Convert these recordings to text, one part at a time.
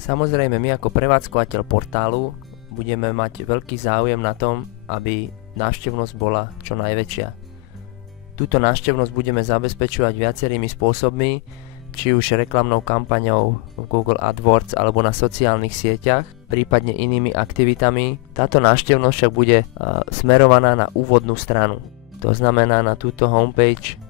Samozrejme, my ako prevádzkovateľ portálu budeme mať veľký záujem na tom, aby návštevnosť bola čo najväčšia. Túto návštevnosť budeme zabezpečovať viacerými spôsobmi, či už reklamnou kampaňou v Google AdWords alebo na sociálnych sieťach, prípadne inými aktivitami. Táto návštevnosť však bude smerovaná na úvodnú stranu. To znamená na túto homepage,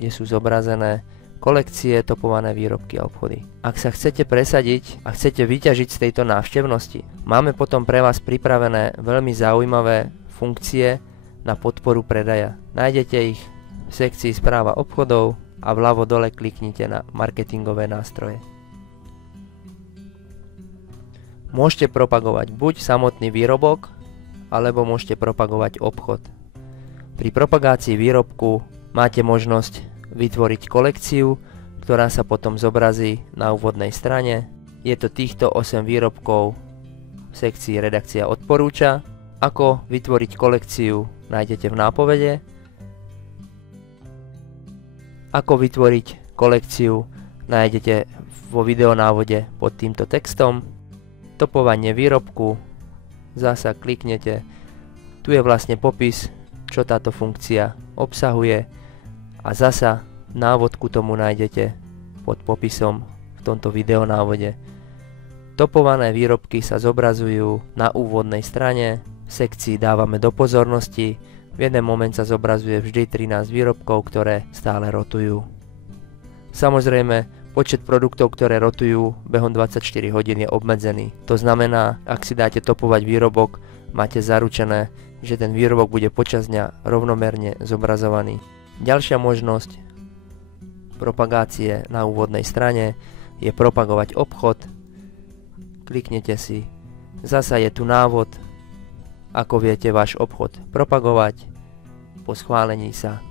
kde sú zobrazené kolekcie, topované výrobky a obchody. Ak sa chcete presadiť a chcete vyťažiť z tejto návštevnosti, máme potom pre vás pripravené veľmi zaujímavé funkcie na podporu predaja. Nájdete ich v sekcii správa obchodov a vľavo dole kliknite na marketingové nástroje. Môžete propagovať buď samotný výrobok, alebo môžete propagovať obchod. Pri propagácii výrobku máte možnosť vytvoriť kolekciu, ktorá sa potom zobrazí na úvodnej strane. Je to týchto 8 výrobkov v sekcii redakcia odporúča. Ako vytvoriť kolekciu nájdete v nápovede. Ako vytvoriť kolekciu nájdete vo videonávode pod týmto textom. Topovanie výrobku, zasa kliknete. Tu je vlastne popis, čo táto funkcia obsahuje. A zasa návod ku tomu nájdete pod popisom v tomto videonávode. Topované výrobky sa zobrazujú na úvodnej strane, v sekcii dávame do pozornosti, v jeden moment sa zobrazuje vždy 13 výrobkov, ktoré stále rotujú. Samozrejme, počet produktov, ktoré rotujú behom 24 hodín je obmedzený. To znamená, ak si dáte topovať výrobok, máte zaručené, že ten výrobok bude počas dňa rovnomerne zobrazovaný. Ďalšia možnosť propagácie na úvodnej strane je propagovať obchod. Kliknete si. Zasa je tu návod, ako viete váš obchod propagovať. Po schválení sa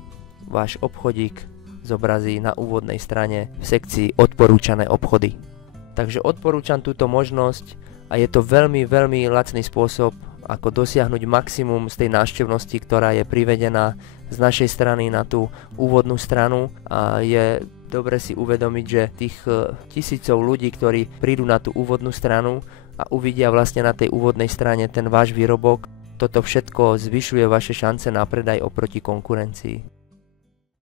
váš obchodík zobrazí na úvodnej strane v sekcii odporúčané obchody. Takže odporúčam túto možnosť a je to veľmi lacný spôsob, ako dosiahnuť maximum z tej návštevnosti, ktorá je privedená z našej strany na tú úvodnú stranu. A je dobre si uvedomiť, že tých tisícov ľudí, ktorí prídu na tú úvodnú stranu a uvidia vlastne na tej úvodnej strane ten váš výrobok, toto všetko zvyšuje vaše šance na predaj oproti konkurencii.